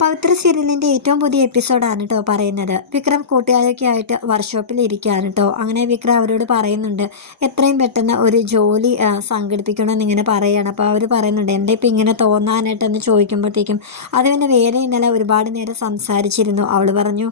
പവിത്ര സീരിയലിൻ്റെ ഏറ്റവും പുതിയ എപ്പിസോഡാണ് കേട്ടോ പറയുന്നത്. വിക്രം കൂട്ടുകാരൊക്കെ ആയിട്ട് വർക്ക്ഷോപ്പിൽ ഇരിക്കുകയാണ് കേട്ടോ. അങ്ങനെ വിക്രം അവരോട് പറയുന്നുണ്ട് എത്രയും പെട്ടെന്ന് ഒരു ജോലി സംഘടിപ്പിക്കണമെന്ന് ഇങ്ങനെ പറയുകയാണ്. അപ്പോൾ അവർ പറയുന്നുണ്ട് എൻ്റെ ഇപ്പം ഇങ്ങനെ തോന്നാനായിട്ടെന്ന് ചോദിക്കുമ്പോഴത്തേക്കും അത് പിന്നെ വേറെ ഇന്നലെ ഒരുപാട് നേരം സംസാരിച്ചിരുന്നു. അവൾ പറഞ്ഞു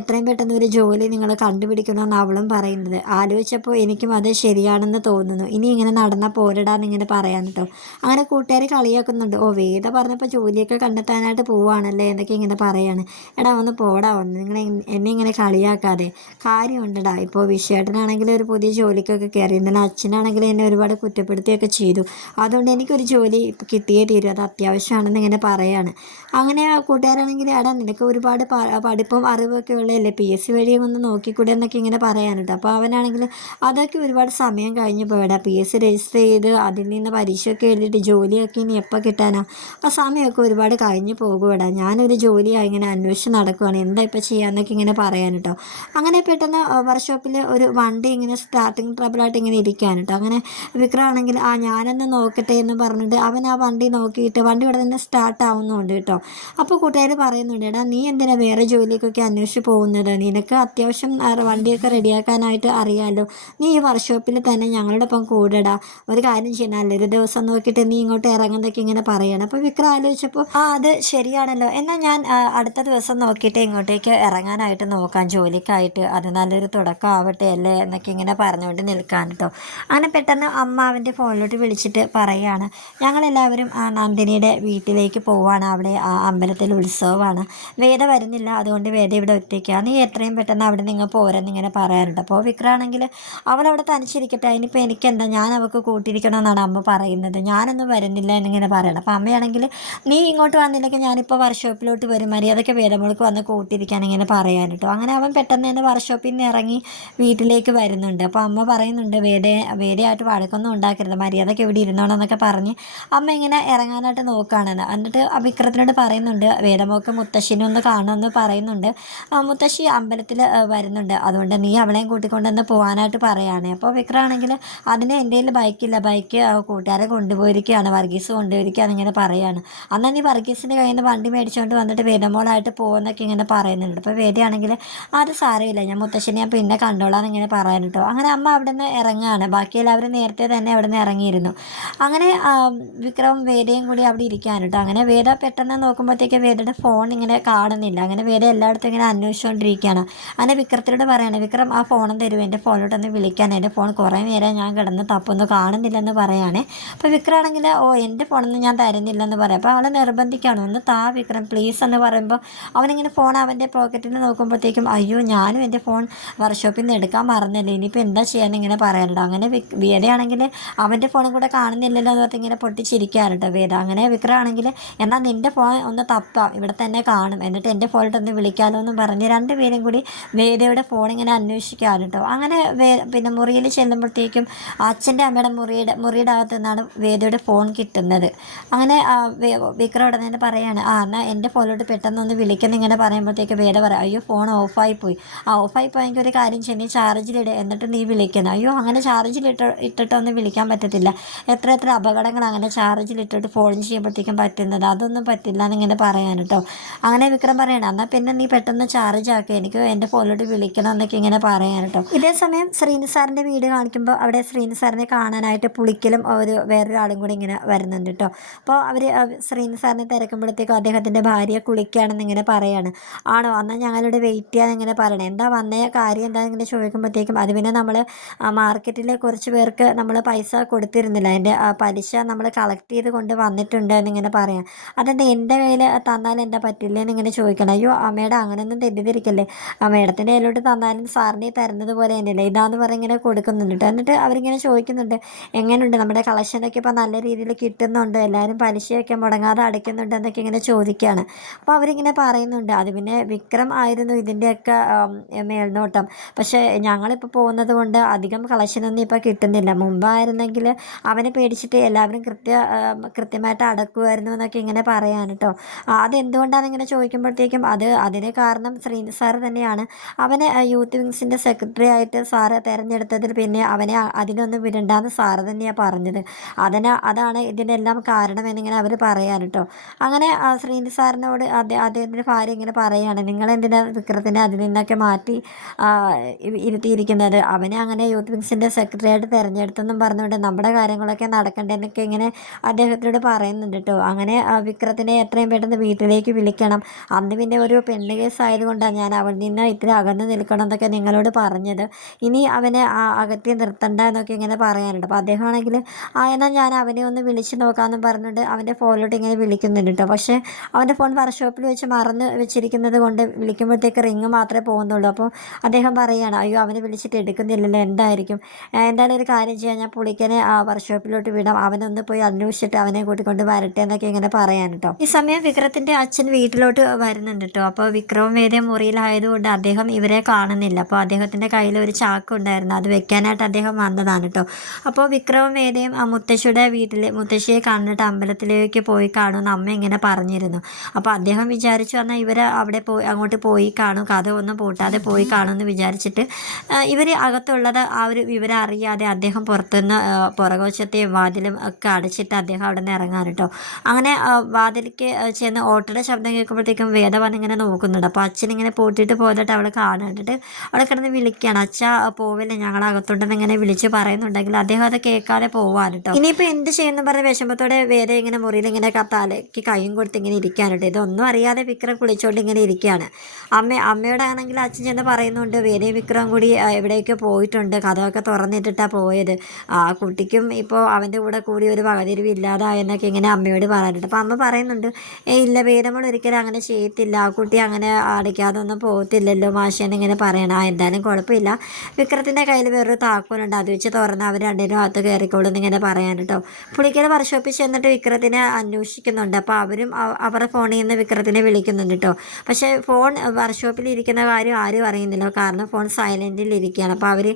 എത്രയും പെട്ടെന്ന് ഒരു ജോലി നിങ്ങൾ കണ്ടുപിടിക്കണമെന്ന് അവളും പറയുന്നത്. ആലോചിച്ചപ്പോൾ എനിക്കും അത് ശരിയാണെന്ന് തോന്നുന്നു. ഇനി ഇങ്ങനെ നടന്നാൽ പോരടാന്ന് ഇങ്ങനെ പറയാൻ കേട്ടോ. അങ്ങനെ കൂട്ടുകാർ കളിയാക്കുന്നുണ്ട്. ഓ വേദ പറഞ്ഞപ്പോൾ ജോലിയൊക്കെ കണ്ടെത്താനായിട്ട് പോവുകയാണ് അല്ലേ എന്നൊക്കെ ഇങ്ങനെ പറയാണ്. എടാ ഒന്ന് പോടാ വന്ന് നിങ്ങൾ എന്നെ ഇങ്ങനെ കളിയാക്കാതെ കാര്യമുണ്ടടാ. ഇപ്പോൾ വിശ്വേട്ടനാണെങ്കിൽ ഒരു പുതിയ ജോലിക്കൊക്കെ കയറി. ഇന്നലെ അച്ഛനാണെങ്കിൽ എന്നെ ഒരുപാട് കുറ്റപ്പെടുത്തുകയൊക്കെ ചെയ്തു. അതുകൊണ്ട് എനിക്കൊരു ജോലി കിട്ടിയേ തീരും, അത് അത്യാവശ്യമാണെന്ന് ഇങ്ങനെ പറയാണ്. അങ്ങനെ ആ കൂട്ടുകാരാണെങ്കിൽ എടാ നിനക്ക് ഒരുപാട് പഠിപ്പും അറിവൊക്കെ ഉള്ളതല്ലേ, PSC വഴിയും ഒന്ന് നോക്കിക്കൂടെ എന്നൊക്കെ ഇങ്ങനെ പറയാനുണ്ട്. അപ്പോൾ അവനാണെങ്കിൽ അതൊക്കെ ഒരുപാട് സമയം കഴിഞ്ഞ് പോയടാ, PSC രജിസ്റ്റർ ചെയ്ത് അതിൽ നിന്ന് പരീക്ഷയൊക്കെ എഴുതിയിട്ട് ജോലിയൊക്കെ ഇനി എപ്പോൾ കിട്ടാനാ, ആ സമയമൊക്കെ ഒരുപാട് കഴിഞ്ഞ് പോകുമെടാ. ഞാനൊരു ജോലിയായി ഇങ്ങനെ അന്വേഷിച്ച് നടക്കുവാണ്, എന്താ ഇപ്പോൾ ചെയ്യാന്നൊക്കെ ഇങ്ങനെ പറയാൻ കേട്ടോ. അങ്ങനെ പെട്ടെന്ന് വർക്ക്ഷോപ്പിൽ ഒരു വണ്ടി ഇങ്ങനെ സ്റ്റാർട്ടിങ് ട്രബിളായിട്ട് ഇങ്ങനെ ഇരിക്കുകയാണ് കേട്ടോ. അങ്ങനെ വിക്രമാണെങ്കിൽ ഞാനൊന്ന് നോക്കട്ടെ എന്ന് പറഞ്ഞിട്ട് അവൻ ആ വണ്ടി നോക്കിയിട്ട് വണ്ടി ഇവിടെ നിന്ന് സ്റ്റാർട്ട് ആവുന്നുണ്ട് കേട്ടോ. അപ്പോൾ കൂട്ടുകാർ പറയുന്നുണ്ട് എടാ നീ എന്തിനാ വേറെ ജോലിക്കൊക്കെ അന്വേഷിച്ച് പോകുന്നത്, നിനക്ക് അത്യാവശ്യം വണ്ടിയൊക്കെ റെഡിയാക്കാനായിട്ട് അറിയാമല്ലോ, നീ ഈ വർക്ക്ഷോപ്പിൽ തന്നെ ഞങ്ങളുടെ ഒപ്പം കൂടെടാ, ഒരു കാര്യം ചെയ്യണം നല്ലൊരു ദിവസം നോക്കിയിട്ട് നീ ഇങ്ങോട്ട് ഇറങ്ങുന്നതൊക്കെ ഇങ്ങനെ പറയണം. അപ്പോൾ വിക്രം ആലോചിച്ചപ്പോൾ അത് ശരിയാണല്ലോ, എന്നാൽ ഞാൻ അടുത്ത ദിവസം നോക്കിയിട്ട് ഇങ്ങോട്ടേക്ക് ഇറങ്ങാനായിട്ട് നോക്കാം ജോലിക്കായിട്ട്, അത് നല്ലൊരു തുടക്കം ആവട്ടെ അല്ലേ എന്നൊക്കെ ഇങ്ങനെ പറഞ്ഞുകൊണ്ട് നിൽക്കാൻ കേട്ടോ. അങ്ങനെ പെട്ടെന്ന് അമ്മ അവൻ്റെ ഫോണിലോട്ട് വിളിച്ചിട്ട് പറയുകയാണ് ഞങ്ങളെല്ലാവരും നന്ദിനിയുടെ വീട്ടിലേക്ക് പോവുകയാണ്, അവിടെ അമ്പലത്തിൽ ഉത്സവമാണ്, വേദ വരുന്നില്ല, അതുകൊണ്ട് വേദ ഇവിടെ ഒറ്റയ്ക്കാണ്, നീ എത്രയും പെട്ടെന്ന് അവിടെ നിങ്ങൾ പോരെന്നിങ്ങനെ പറയാറുണ്ട്. അപ്പോൾ വിക്രമാണെങ്കിൽ അവളവിടെ തനിച്ചിരിക്കട്ടെ, അതിനിപ്പോൾ എനിക്കെന്താ, ഞാൻ അവൾക്ക് കൂട്ടിയിരിക്കണമെന്നാണ് അമ്മ പറയുന്നത്, ഞാനൊന്നും വരുന്നില്ല എന്നിങ്ങനെ പറയണം. അപ്പോൾ അമ്മയാണെങ്കിൽ നീ ഇങ്ങോട്ട് വന്നില്ലെങ്കിൽ ഞാനിപ്പോൾ വർക്ക്ഷോപ്പിലോട്ട് വരും, മര്യാദയ്ക്ക് വേദമോൾക്ക് വന്ന് കൂട്ടിയിരിക്കാൻ ഇങ്ങനെ പറയാൻ കേട്ടോ. അങ്ങനെ അവൻ പെട്ടെന്ന് തന്നെ വർക്ക്ഷോപ്പിൽ നിന്ന് ഇറങ്ങി വീട്ടിലേക്ക് വരുന്നുണ്ട്. അപ്പോൾ അമ്മ പറയുന്നുണ്ട് വേദയായിട്ട് വഴക്കൊന്നും ഉണ്ടാക്കരുത്, മര്യാദയ്ക്ക് ഇവിടെ ഇരുന്നോണം എന്നൊക്കെ പറഞ്ഞ് അമ്മ ഇങ്ങനെ ഇറങ്ങാനായിട്ട് നോക്കുകയാണെന്ന്. എന്നിട്ട് വിക്രത്തിനോട് പറയുന്നുണ്ട് വേദമോൾക്ക് മുത്തശ്ശിനെ ഒന്ന് കാണുമെന്ന് പറയുന്നുണ്ട്. മുത്തശ്ശി അമ്പലത്തിൽ വരുന്നുണ്ട്, അതുകൊണ്ട് നീ അവളെയും കൂട്ടിക്കൊണ്ടുവന്ന് പോകാനായിട്ട് പറയുകയാണ്. അപ്പോൾ വിക്രമാണെങ്കിൽ അതിന് എൻ്റെ കയ്യിൽ ബൈക്കില്ല, ബൈക്ക് കൂട്ടുകാരെ കൊണ്ടുപോയിരിക്കുകയാണ്, വർഗീസ് കൊണ്ടുപോയിരിക്കുകയാണ് ഇങ്ങനെ പറയുകയാണ്. അന്ന് നീ വർഗീസിൻ്റെ കയ്യിൽ നിന്ന് വണ്ടി മേടിച്ചുകൊണ്ട് വന്നിട്ട് വേദമോളായിട്ട് പോകുന്നൊക്കെ ഇങ്ങനെ പറയുന്നുണ്ട്. അപ്പോൾ വേദയാണെങ്കിൽ അത് സാരമില്ല, ഞാൻ മുത്തശ്ശനെ ഞാൻ പിന്നെ കണ്ടോളാം എന്നിങ്ങനെ പറയാൻ കേട്ടോ. അങ്ങനെ അമ്മ അവിടെ നിന്ന് ഇറങ്ങുകയാണ്, ബാക്കി എല്ലാവരും നേരത്തെ തന്നെ അവിടെ നിന്ന് ഇറങ്ങിയിരുന്നു. അങ്ങനെ വിക്രം വേദയും കൂടി അവിടെ ഇരിക്കാൻ കേട്ടോ. അങ്ങനെ വേദ പെട്ടെന്ന് നോക്കുമ്പോഴത്തേക്ക് വേദയുടെ ഫോൺ ഇങ്ങനെ കാണുന്നില്ല. അങ്ങനെ വേദ എല്ലായിടത്തും ഇങ്ങനെ അന്വേഷിച്ചുകൊണ്ടിരിക്കുകയാണ്. അങ്ങനെ വിക്രത്തിനോട് പറയാണ് വിക്രം ആ ഫോണും തരും, എൻ്റെ ഫോണിലോട്ടൊന്ന് വിളിക്കാൻ, എൻ്റെ ഫോൺ കുറേ നേരം ഞാൻ കിടന്ന് തപ്പൊന്നും കാണുന്നില്ലെന്ന് പറയുകയാണേ. അപ്പോൾ വിക്രമാണെങ്കിൽ ഓ എൻ്റെ ഫോണൊന്നും ഞാൻ തരുന്നില്ലെന്ന് പറയാം. അപ്പോൾ അവൾ നിർബന്ധിക്കുകയാണ് ഒന്ന് താ വിക്രം പ്ലീസ് എന്ന് പറയുമ്പോൾ അവനിങ്ങനെ ഫോൺ അവൻ്റെ പോക്കറ്റിൽ നോക്കുമ്പോഴത്തേക്കും അയ്യോ ഞാനും എൻ്റെ ഫോൺ വർക്ക്ഷോപ്പിൽ നിന്ന് എടുക്കാൻ മറന്നല്ലേ, ഇനിയിപ്പോൾ എന്താ ചെയ്യാൻ ഇങ്ങനെ പറയാനുണ്ടോ. അങ്ങനെ വേദയാണെങ്കിൽ അവൻ്റെ ഫോണും കൂടെ കാണുന്നില്ലല്ലോ എന്ന് പറഞ്ഞിട്ട് ഇങ്ങനെ പൊട്ടിച്ചിരിക്കുകയാണ് കേട്ടോ വേദ. അങ്ങനെ വിക്രമാണെങ്കിൽ എന്നാൽ നിൻ്റെ ഫോൺ ഒന്ന് തപ്പാം, ഇവിടെ തന്നെ കാണും, എന്നിട്ട് എൻ്റെ ഫോണിട്ടൊന്ന് വിളിക്കാമല്ലോ എന്ന് പറഞ്ഞ് രണ്ടുപേരും കൂടി വേദയുടെ ഫോൺ ഇങ്ങനെ അന്വേഷിക്കുകയാണ് കേട്ടോ. അങ്ങനെ പിന്നെ മുറിയിൽ ചെല്ലുമ്പോഴത്തേക്കും അച്ഛൻ്റെ അമ്മയുടെ മുറിയുടെ അകത്ത് നിന്നാണ് വേദയുടെ ഫോൺ കിട്ടുന്നത്. അങ്ങനെ വിക്രം ഉടനെ തന്നെ പറയാണ് എന്നാൽ എൻ്റെ ഫോണിലോട്ട് പെട്ടെന്നൊന്ന് വിളിക്കുന്ന ഇങ്ങനെ പറയുമ്പോഴത്തേക്ക് വേദ പറയാം അയ്യോ ഫോൺ ഓഫായി പോയി, ഓഫായി പോയെങ്കിൽ ഒരു കാര്യം ചെയ്യണേ ചാർജിലിടുക, എന്നിട്ട് നീ വിളിക്കണം. അയ്യോ അങ്ങനെ ഇട്ടിട്ടൊന്നും വിളിക്കാൻ പറ്റത്തില്ല, എത്ര അപകടങ്ങൾ അങ്ങനെ ചാർജിലിട്ടിട്ട് ഫോൺ ചെയ്യുമ്പോഴത്തേക്കും പറ്റുന്നത്, അതൊന്നും പറ്റില്ല എന്നിങ്ങനെ പറയാൻ കേട്ടോ. അങ്ങനെ വിക്രം പറയണം എന്നാൽ പിന്നെ നീ പെട്ടെന്ന് ചാർജ് ആക്കുക, എനിക്ക് എൻ്റെ ഫോണിലോട്ട് വിളിക്കണം എന്നൊക്കെ ഇങ്ങനെ പറയാൻ കേട്ടോ. ഇതേ സമയം ശ്രീനി സാറിൻ്റെ വീട് കാണിക്കുമ്പോൾ അവിടെ ശ്രീനി സാറിനെ കാണാനായിട്ട് പുളിക്കലും വേറൊരാളും കൂടി ഇങ്ങനെ വരുന്നുണ്ട് കേട്ടോ. അപ്പോൾ അവർ ശ്രീനി സാറിനെ തിരക്കുമ്പോഴത്തേക്കും അദ്ദേഹത്തിൻ്റെ ഭാര്യ കുളിക്കുകയാണെന്ന് ഇങ്ങനെ പറയാണ്. ആണോ എന്നാൽ ഞങ്ങളിവിടെ വെയിറ്റ് ചെയ്യാന്നിങ്ങനെ പറയണേ, എന്താ വന്ന കാര്യം എന്താണെന്നിങ്ങനെ ചോദിക്കുമ്പോഴത്തേക്കും അത് പിന്നെ നമ്മൾ മാർക്കറ്റിൽ കുറച്ച് പേർക്ക് നമ്മൾ പൈസ കൊടുത്തിരുന്നില്ല, അതിൻ്റെ പലിശ നമ്മൾ കളക്ട് ചെയ്ത് കൊണ്ട് വന്നിട്ടുണ്ട് എന്നിങ്ങനെ പറയാം. അതെന്താ എൻ്റെ കയ്യിൽ തന്നാൽ എന്താ പറ്റില്ല എന്നിങ്ങനെ ചോദിക്കണം. അയ്യോ അമ്മയുടെ അങ്ങനെയൊന്നും തെറ്റിദ്ധരിക്കല്ലേ, മേഡത്തിൻ്റെ കയ്യിലോട്ട് തന്നാലും സാറിനെ തരുന്നത് പോലെ തന്നെയല്ലേ ഇതാന്ന് പറഞ്ഞ് ഇങ്ങനെ കൊടുക്കുന്നുണ്ട് കേട്ടോ. എന്നിട്ട് അവരിങ്ങനെ ചോദിക്കുന്നുണ്ട് എങ്ങനെയുണ്ട് നമ്മുടെ കളക്ഷനൊക്കെ ഇപ്പോൾ നല്ല രീതിയിൽ കിട്ടുന്നുണ്ട്, എല്ലാവരും പലിശയൊക്കെ മുടങ്ങാതെ അടയ്ക്കുന്നുണ്ട് എന്നൊക്കെ ഇങ്ങനെ ചോദിക്കുകയാണ്. അപ്പോൾ അവരിങ്ങനെ പറയുന്നുണ്ട് അത് പിന്നെ വിക്രം ആയിരുന്നു ഇതിൻ്റെയൊക്കെ മേൽനോട്ടം, പക്ഷേ ഞങ്ങളിപ്പോൾ പോകുന്നത് കൊണ്ട് അധികം കളക്ഷനൊന്നും ഇപ്പോൾ കിട്ടുന്നില്ല, മുമ്പായിരുന്നെങ്കിൽ അവനെ പേടിച്ചിട്ട് എല്ലാവരും കൃത്യമായിട്ട് അടക്കുമായിരുന്നു എന്നൊക്കെ ഇങ്ങനെ പറയാൻ കേട്ടോ. അതെന്തുകൊണ്ടാണെന്ന് ഇങ്ങനെ ചോദിക്കുമ്പോഴത്തേക്കും അതിന് കാരണം ശ്രീനി സാറ് തന്നെയാണ്, അവനെ യൂത്ത് വിങ്സിൻ്റെ സെക്രട്ടറി ആയിട്ട് സാറ് തിരഞ്ഞെടുത്തതിൽ പിന്നെ അവനെ അതിനൊന്നും വിടണ്ടെന്ന് സാറ് തന്നെയാണ് പറഞ്ഞത്, അതാണ് ഇതിനെല്ലാം കാരണം എന്നിങ്ങനെ അവർ പറയാൻ കേട്ടോ. അങ്ങനെ ശ്രീനി സാറിനോട് അദ്ദേഹത്തിൻ്റെ ഭാര്യ ഇങ്ങനെ പറയുകയാണ്, നിങ്ങളെന്തിനാ വിക്രത്തിനെ അതിൽ നിന്നൊക്കെ മാറ്റി ഇരുത്തിയിരിക്കുന്നത്, അവനെ അങ്ങനെ യൂത്ത് വിങ്സിൻ്റെ സെക്രട്ടറി ആയിട്ട് തിരഞ്ഞെടുത്തെന്നും പറഞ്ഞുകൊണ്ട് നമ്മുടെ കാര്യങ്ങളൊക്കെ നടക്കണ്ടേന്നൊക്കെ ഇങ്ങനെ അദ്ദേഹത്തിനോട് പറയുന്നുണ്ട് കേട്ടോ. അങ്ങനെ വിക്രത്തിനെ എത്രയും പെട്ടെന്ന് വീട്ടിലേക്ക് വിളിക്കണം, അന്ന് പിന്നെ ഒരു പെണ്ണ് കേസ് ആയതുകൊണ്ടാണ് ഞാൻ അവനിൽ നിന്ന് ഇത്തിരി അകന്ന് നിൽക്കണം എന്നൊക്കെ നിങ്ങളോട് പറഞ്ഞത്, ഇനി അവനെ അകറ്റി നിർത്തണ്ട എന്നൊക്കെ ഇങ്ങനെ പറയാനുണ്ട്. അപ്പോൾ അദ്ദേഹമാണെങ്കിൽ എന്നാൽ ഞാൻ അവനെ ഒന്ന് വിളിച്ച് നോക്കാമെന്ന് പറഞ്ഞിട്ട് അവൻ്റെ ഫോണിലോട്ട് ഇങ്ങനെ വിളിക്കുന്നുണ്ട് കേട്ടോ. പക്ഷേ അവൻ്റെ ഫോൺ വർക്ക്ഷോപ്പിൽ വെച്ച് മറന്ന് വെച്ചിരിക്കുന്നത് കൊണ്ട് വിളിക്കുമ്പോഴത്തേക്ക് റിങ് മാത്രമേ പോകുന്നുള്ളൂ. അപ്പോൾ അദ്ദേഹം പറയുകയാണ്, അയ്യോ അവനെ വിളിച്ചിട്ട് എടുക്കുന്നില്ലല്ലോ, എന്തായിരിക്കും, എന്തായാലും ഒരു കാര്യം ചെയ്യാം, ഞാൻ പുള്ളിക്കനെ വർക്ക്ഷോപ്പിലോട്ട് വിടാം, അവനൊന്ന് പോയി അന്വേഷിച്ചിട്ട് അവനെ കൂട്ടിക്കൊണ്ട് വരട്ടെ എന്നൊക്കെ ഇങ്ങനെ പറയാൻ കേട്ടോ. ഈ സമയം വിക്രത്തിൻ്റെ അച്ഛൻ വീട്ടിലോട്ട് വരുന്നുണ്ട് കേട്ടോ. അപ്പോൾ വിക്രവും വേദയും മുറിയിലായതുകൊണ്ട് അദ്ദേഹം ഇവരെ കാണുന്നില്ല. അപ്പോൾ അദ്ദേഹത്തിൻ്റെ കയ്യിൽ ഒരു ചാക്ക് ഉണ്ടായിരുന്നു, അത് വെക്കാനായിട്ട് അദ്ദേഹം വന്നതാണ് കേട്ടോ. അപ്പോൾ വിക്രവും വേദയും മുത്തശ്ശിയുടെ വീട്ടിൽ മുത്തശ്ശിയെ കണ്ടിട്ട് അമ്പലത്തിലേക്ക് പോയി കാണുമെന്ന് അമ്മ ഇങ്ങനെ പറഞ്ഞിരുന്നു. അപ്പോൾ അദ്ദേഹം വിചാരിച്ചു എന്നാൽ ഇവർ അവിടെ അങ്ങോട്ട് പോയി കാണും, കഥ ഒന്നും പൂട്ടാതെ പോയി കാണുമെന്ന് വിചാരിച്ചിട്ട് ഇവർ അകത്തുള്ളത് ആ ഒരു വിവരം അറിയാതെ അദ്ദേഹം പുറത്തുനിന്ന് പുറകുവശത്തെയും വാതിലും ഒക്കെ അടച്ചിട്ട് അദ്ദേഹം അവിടെ നിന്ന് ഇറങ്ങാൻ കേട്ടോ. അങ്ങനെ വാതിലേക്ക് ചെന്ന് ഓട്ടയുടെ ശബ്ദം കേൾക്കുമ്പോഴത്തേക്കും വേദ വന്നിങ്ങനെ നോക്കുന്നുണ്ട്. അപ്പോൾ അച്ഛനിങ്ങനെ പൂട്ടിയിട്ട് പോയിട്ട് അവൾ കാണാണ്ടിട്ട് അവളെ കിടന്ന് വിളിക്കുകയാണ്, അച്ഛ പോവില്ല, ഞങ്ങൾ അകത്തുണ്ടെന്ന് ഇങ്ങനെ വിളിച്ച് പറയുന്നുണ്ടെങ്കിൽ അദ്ദേഹം അത് കേൾക്കാതെ പോവാൻ കേട്ടോ. ഇനിയിപ്പോൾ എന്ത് ചെയ്യുന്നു പറഞ്ഞ വിഷമത്തോടെ വേദ ഇങ്ങനെ മുറിയിൽ ഇങ്ങനെ തലയ്ക്ക് കൈയും കൊടുത്ത് ഇങ്ങനെ ഇരിക്കാനുണ്ട്. ഇതൊന്നും അറിയാതെ വിക്രം കുളിച്ചുകൊണ്ട് ഇങ്ങനെ ഇരിക്കുകയാണ്. അമ്മയോടാണെങ്കിൽ അച്ഛൻ ചെന്ന് പറയുന്നുണ്ട്, വേദയും വിക്രവും കൂടി എവിടേക്കോ പോയിട്ടുണ്ട്, കഥയൊക്കെ തുറന്നിട്ടിട്ടാണ് പോയത്, ആ കുട്ടിക്കും ഇപ്പോൾ അവൻ്റെ കൂടെ കൂടി ഒരു വകതിരിവ് ഇല്ലാതായെന്നൊക്കെ ഇങ്ങനെ അമ്മയോട് പറയാനുണ്ട്. അപ്പോൾ അമ്മ പറയുന്നുണ്ട്, ഇല്ല വേദമോൾ ഒരിക്കലും അങ്ങനെ ചെയ്യത്തില്ല, ആ കുട്ടി അങ്ങനെ അടിക്കാതെ ഒന്നും പോകത്തില്ലല്ലോ മാഷേന്ന് ഇങ്ങനെ പറയണം. എന്തായാലും കുഴപ്പമില്ല, വിക്രത്തിൻ്റെ കയ്യിൽ വേറൊരു താക്കോലുണ്ട്, അത് വെച്ച് തുറന്ന് അവർ രണ്ടിനും അകത്ത് കയറിക്കോളും എന്നിങ്ങനെ പറയാൻ കേട്ടോ. പുള്ളിക്കാരെ വർക്ക്ഷോപ്പിൽ ചെന്നിട്ട് വിക്രത്തിനെ അന്വേഷിക്കുന്നുണ്ട്. അപ്പോൾ അവരും അവരുടെ ഫോണിൽ നിന്ന് വിക്രത്തിനെ വിളിക്കുന്നുണ്ട് കേട്ടോ. പക്ഷേ ഫോൺ വർക്ക്ഷോപ്പിൽ ഇരിക്കുന്ന കാര്യം ആരും അറിയുന്നില്ല, കാരണം ഫോൺ സൈലൻറ്റിൽ ഇരിക്കുകയാണ്. അപ്പോൾ അവർ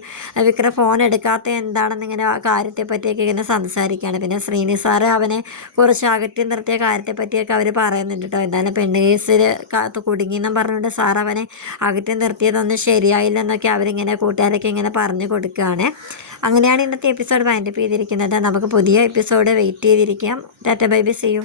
വിക്രം ഫോൺ എടുക്കാത്ത എന്താണെന്നിങ്ങനെ കാര്യത്തെ പറ്റിയൊക്കെ ഇങ്ങനെ സംസാരിക്കുകയാണ്. പിന്നെ ശ്രീനി സാറ് അവനെ കുറച്ച് അകറ്റി നിർത്തിയ കാര്യത്തെ പറ്റിയൊക്കെ അവർ പറയുന്നുണ്ട് കേട്ടോ. എന്തായാലും പെണ്ണ് കേസിൽ കുടുങ്ങിയെന്നും പറഞ്ഞുകൊണ്ട് സാർ അവനെ അകറ്റി നിർത്തിയതൊന്നും ശരിയായില്ലെന്നൊക്കെ അവരിങ്ങനെ കൂട്ടുകാരൊക്കെ ഇങ്ങനെ പറഞ്ഞു കൊടുക്കുകയാണ്. അങ്ങനെയാണ് ഇന്നത്തെ എപ്പിസോഡ് വൈൻഡപ്പ് ചെയ്തിരിക്കുന്നത്. നമുക്ക് പുതിയ എപ്പിസോഡ് വെയിറ്റ് ചെയ്തിരിക്കാം. Tata bye bye, see U.